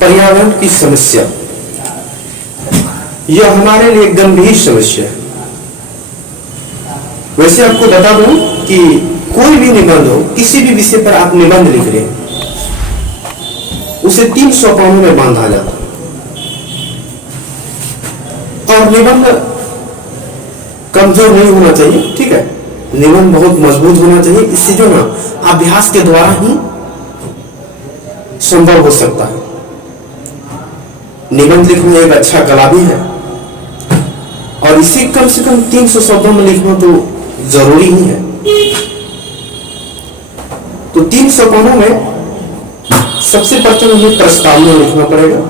पर्यावरण की समस्या यह हमारे लिए गंभीर समस्या है। वैसे आपको बता दूं कि कोई भी निबंध हो, किसी भी विषय पर आप निबंध लिख रहे हैं, उसे 3 सोपानों में बांधा जाता है। और निबंध कमजोर नहीं होना चाहिए, ठीक है। निबंध बहुत मजबूत होना चाहिए। इससे जो ना अभ्यास के द्वारा ही संभव हो सकता है। निबंध लिखना एक अच्छा कला भी है और इसे कम से कम 300 शब्दों में लिखना तो जरूरी ही है। तो 3 सोपानों में सबसे प्रथम हमें प्रस्तावना लिखना पड़ेगा।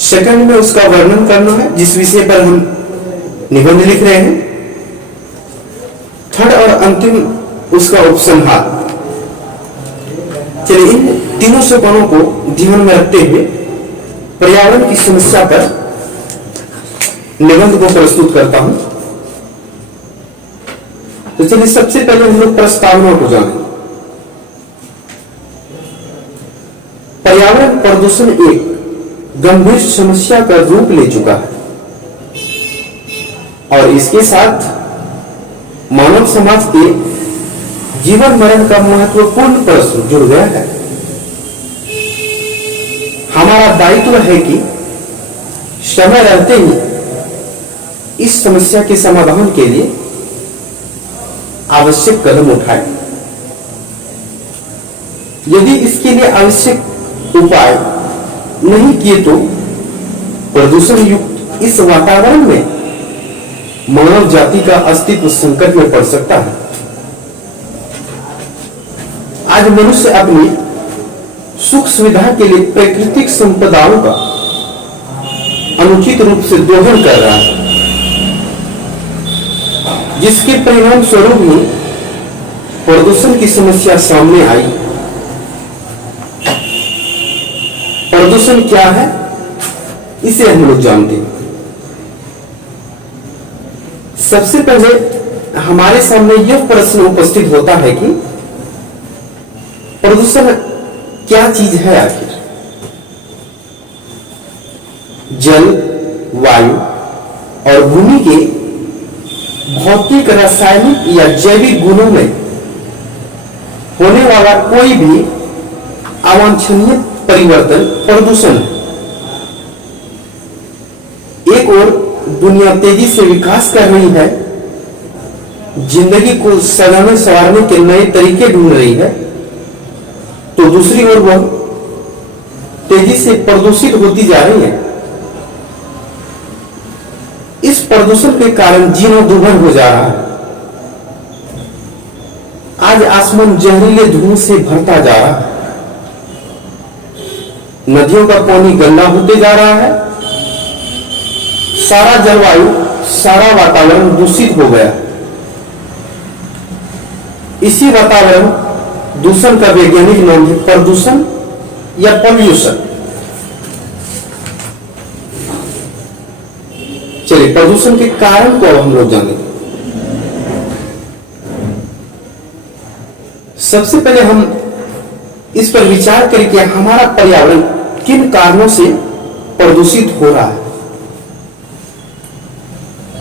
सेकंड में उसका वर्णन करना है, जिस विषय पर हम निबंध लिख रहे हैं। थर्ड और अंतिम उसका उपसंहार। चलिए इन तीनों सोपानों को ध्यान में रखते हुए पर्यावरण की समस्या पर निबंध को प्रस्तुत करता हूं। तो चलिए सबसे पहले हम लोग प्रस्तावना को जानें। पर्यावरण प्रदूषण एक गंभीर समस्या का रूप ले चुका है और इसके साथ मानव समाज के जीवन मरण का महत्वपूर्ण प्रश्न जुड़ गया है। हमारा दायित्व है कि समय रहते ही इस समस्या के समाधान के लिए आवश्यक कदम उठाएं। यदि इसके लिए आवश्यक उपाय नहीं किए तो प्रदूषण युक्त इस वातावरण में मानव जाति का अस्तित्व संकट में पड़ सकता है। आज मनुष्य अपनी सुख सुविधा के लिए प्राकृतिक संपदाओं का अनुचित रूप से दोहन कर रहा है, जिसके परिणाम स्वरूप ही प्रदूषण की समस्या सामने आई। प्रदूषण क्या है, इसे हम लोग जानते हैं। सबसे पहले हमारे सामने यह प्रश्न उपस्थित होता है कि प्रदूषण क्या चीज है आखिर। जल, वायु और भूमि के भौतिक, रासायनिक या जैविक गुणों में होने वाला कोई भी अवांछनीय परिवर्तन प्रदूषण है। एक ओर दुनिया तेजी से विकास कर रही है, जिंदगी को सजाने संवारने के नए तरीके ढूंढ रही है, तो दूसरी ओर वह तेजी से प्रदूषित होती जा रही है। इस प्रदूषण के कारण जीवन दुर्भर हो जा रहा है। आज आसमान जहरीले धुएं से भरता जा रहा है। नदियों का पानी गंदा होते जा रहा है। सारा जलवायु, सारा वातावरण दूषित हो गया। इसी वातावरण दूषण का वैज्ञानिक नाम है प्रदूषण या पॉल्यूशन। चलिए प्रदूषण के कारण को हम लोग जानेंगे। सबसे पहले हम इस पर विचार करें कि हमारा पर्यावरण किन कारणों से प्रदूषित हो रहा है।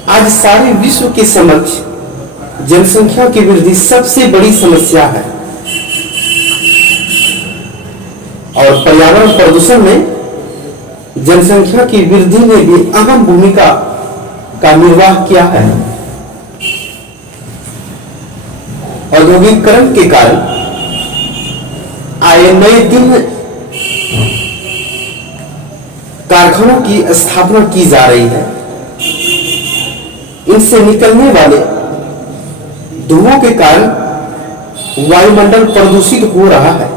आज सारे विश्व के समक्ष जनसंख्या की वृद्धि सबसे बड़ी समस्या है और पर्यावरण प्रदूषण में जनसंख्या की वृद्धि ने भी अहम भूमिका का निर्वाह किया है। औद्योगिकीकरण के कारण आए नए दिन कारखानों की स्थापना की जा रही है। इनसे निकलने वाले धुओं के कारण वायुमंडल प्रदूषित हो रहा है।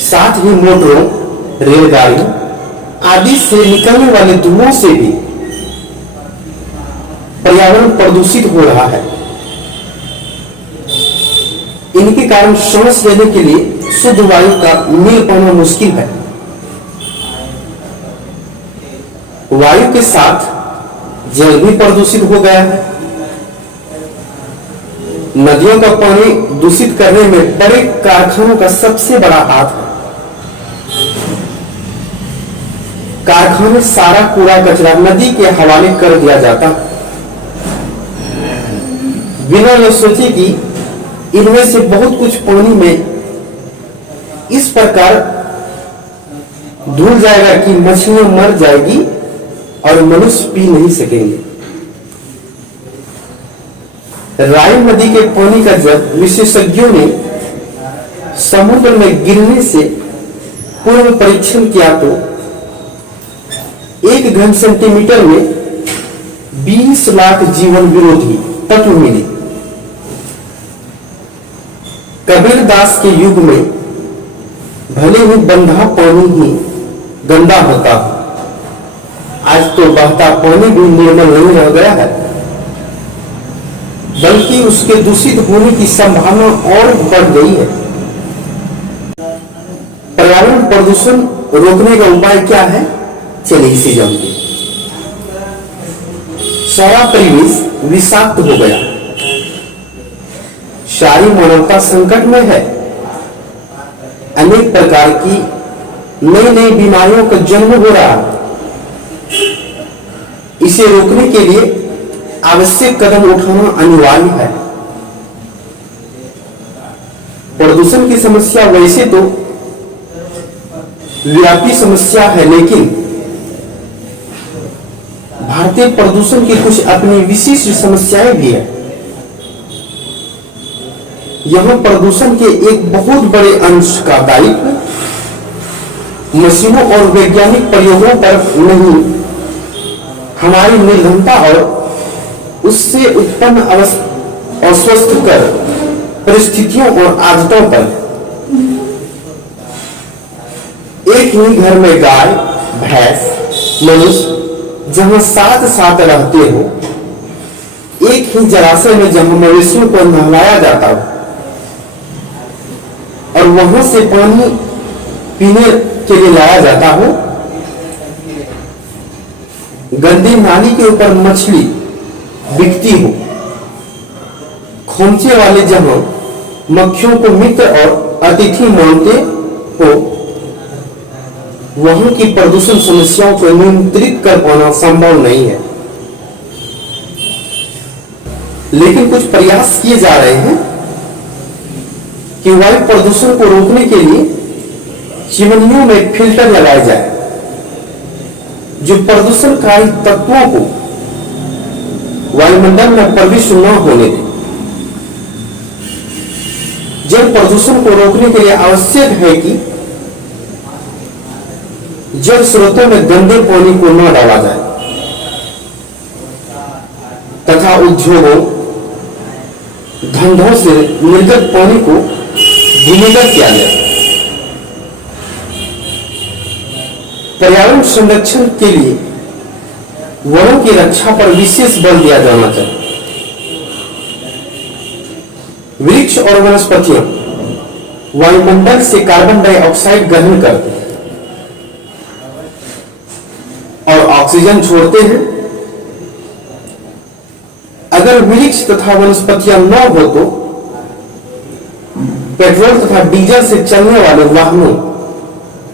साथ ही मोटरों, रेलगाड़ियों आदि से निकलने वाले धुओं से भी पर्यावरण प्रदूषित हो रहा है। इनके कारण सांस लेने के लिए शुद्ध वायु का मिल पाना मुश्किल है। वायु के साथ जल भी प्रदूषित हो गया है। नदियों का पानी दूषित करने में बड़े कारखानों का सबसे बड़ा हाथ है। कारखाने सारा कूड़ा कचरा नदी के हवाले कर दिया जाता, बिना यह सोचे कि इनमें से बहुत कुछ पानी में इस प्रकार धुल जाएगा कि मछलियां मर जाएगी और मनुष्य पी नहीं सकेंगे। राइन नदी के पानी का जब विशेषज्ञों ने समुद्र में गिरने से पूर्व परीक्षण किया तो 1 घन सेंटीमीटर में 20 लाख जीवन विरोधी तत्व मिले। कबीर दास के युग में भले ही बंधा पानी ही गंदा होता, आज तो बहता पानी भी निर्मल नहीं रह गया है, बल्कि उसके दूषित होने की संभावना और बढ़ गई है। पर्यावरण प्रदूषण रोकने का उपाय क्या है, चलिए इसे जानते हैं। सारा परिवेश विषाक्त हो गया, सारी मानवता संकट में है, अनेक प्रकार की नई नई बीमारियों का जन्म हो रहा है। इसे रोकने के लिए आवश्यक कदम उठाना अनिवार्य है। प्रदूषण की समस्या वैसे तो व्यापी समस्या है, लेकिन भारतीय प्रदूषण की कुछ अपनी विशिष्ट समस्याएं भी है। यहां प्रदूषण के एक बहुत बड़े अंश का दायित्व मशीनों और वैज्ञानिक प्रयोगों पर नहीं, हमारी निर्धनता और उससे उत्पन्न अस्वस्थकर परिस्थितियों और आदतों पर। एक ही घर में गाय भैंस मनुष्य जहां साथ साथ रहते हो, एक ही जलाशय में जहां मवेशियों को नहलाया जाता हो और वहां से पानी पीने के लिए लाया जाता हो, गंदी नाली के ऊपर मछली बिकती हो, खोमचे वाले जहां मक्खियों को मित्र और अतिथि मानते हो, वहां की प्रदूषण समस्याओं को नियंत्रित कर पाना संभव नहीं है। लेकिन कुछ प्रयास किए जा रहे हैं कि वायु प्रदूषण को रोकने के लिए चिमनियों में फिल्टर लगाए जाए जो प्रदूषणकारी तत्वों को वायुमंडल में प्रवेश न होने दें। जल प्रदूषण को रोकने के लिए आवश्यक है कि जल स्रोतों में गंदे पानी को न डाला जाए तथा उद्योगों धंधों से निर्गत पानी को विनिर्गत किया जाए। पर्यावरण संरक्षण के लिए वनों की रक्षा पर विशेष बल दिया जाना चाहिए। वृक्ष और वनस्पतियां वायुमंडल से कार्बन डाइऑक्साइड ग्रहण करते हैं और ऑक्सीजन छोड़ते हैं। अगर वृक्ष तथा वनस्पतियां न हो तो पेट्रोल तथा डीजल से चलने वाले वाहनों,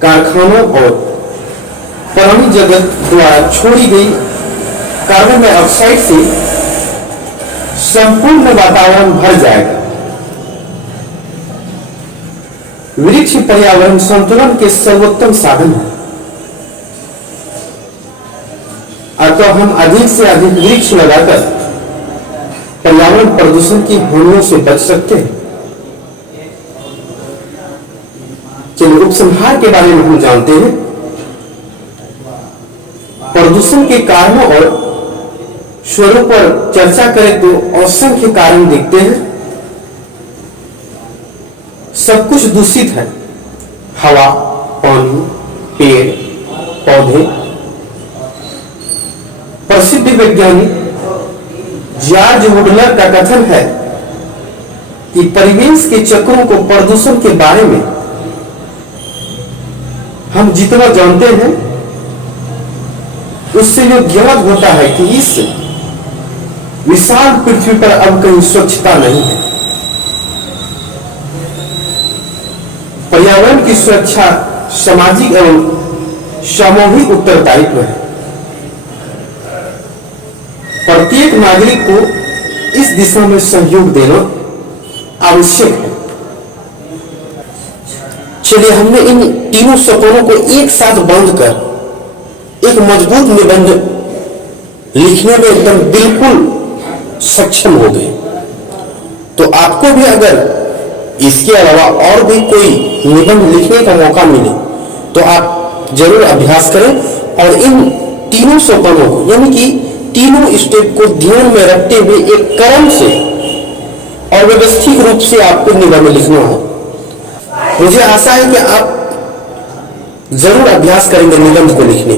कारखानों और प्राणी जगत द्वारा छोड़ी गई कार्बन डाइऑक्साइड से संपूर्ण वातावरण भर जाएगा। वृक्ष पर्यावरण संतुलन के सर्वोत्तम साधन है। अतः हम अधिक से अधिक वृक्ष लगाकर पर्यावरण प्रदूषण की हानियों से बच सकते हैं। चलिए उपसंहार के बारे में हम जानते हैं। प्रदूषण के कारणों और स्वरूप पर चर्चा करें तो असंख्य कारण दिखते हैं। सब कुछ दूषित है, हवा, पानी, पेड़, पौधे। प्रसिद्ध वैज्ञानिक जॉर्ज हुडलर का कथन है कि परिवेश के चक्रों को प्रदूषण के बारे में हम जितना जानते हैं उससे जो ज्ञात होता है कि इस विशाल पृथ्वी पर अब कहीं स्वच्छता नहीं है। पर्यावरण की सुरक्षा सामाजिक एवं सामूहिक उत्तरदायित्व है। प्रत्येक नागरिक को इस दिशा में सहयोग देना आवश्यक है। चलिए, हमने इन तीनों सपनों को एक साथ बांधकर एक मजबूत निबंध लिखने में एकदम बिल्कुल सक्षम हो गए। तो आपको भी अगर इसके अलावा और भी कोई निबंध लिखने का मौका मिले तो आप जरूर अभ्यास करें और इन तीनों सोपानों को यानी कि तीनों स्टेप को ध्यान में रखते हुए एक क्रम से और व्यवस्थित रूप से आपको निबंध लिखना है। मुझे आशा है कि आप जरूर अभ्यास करेंगे निबंध को लिखने।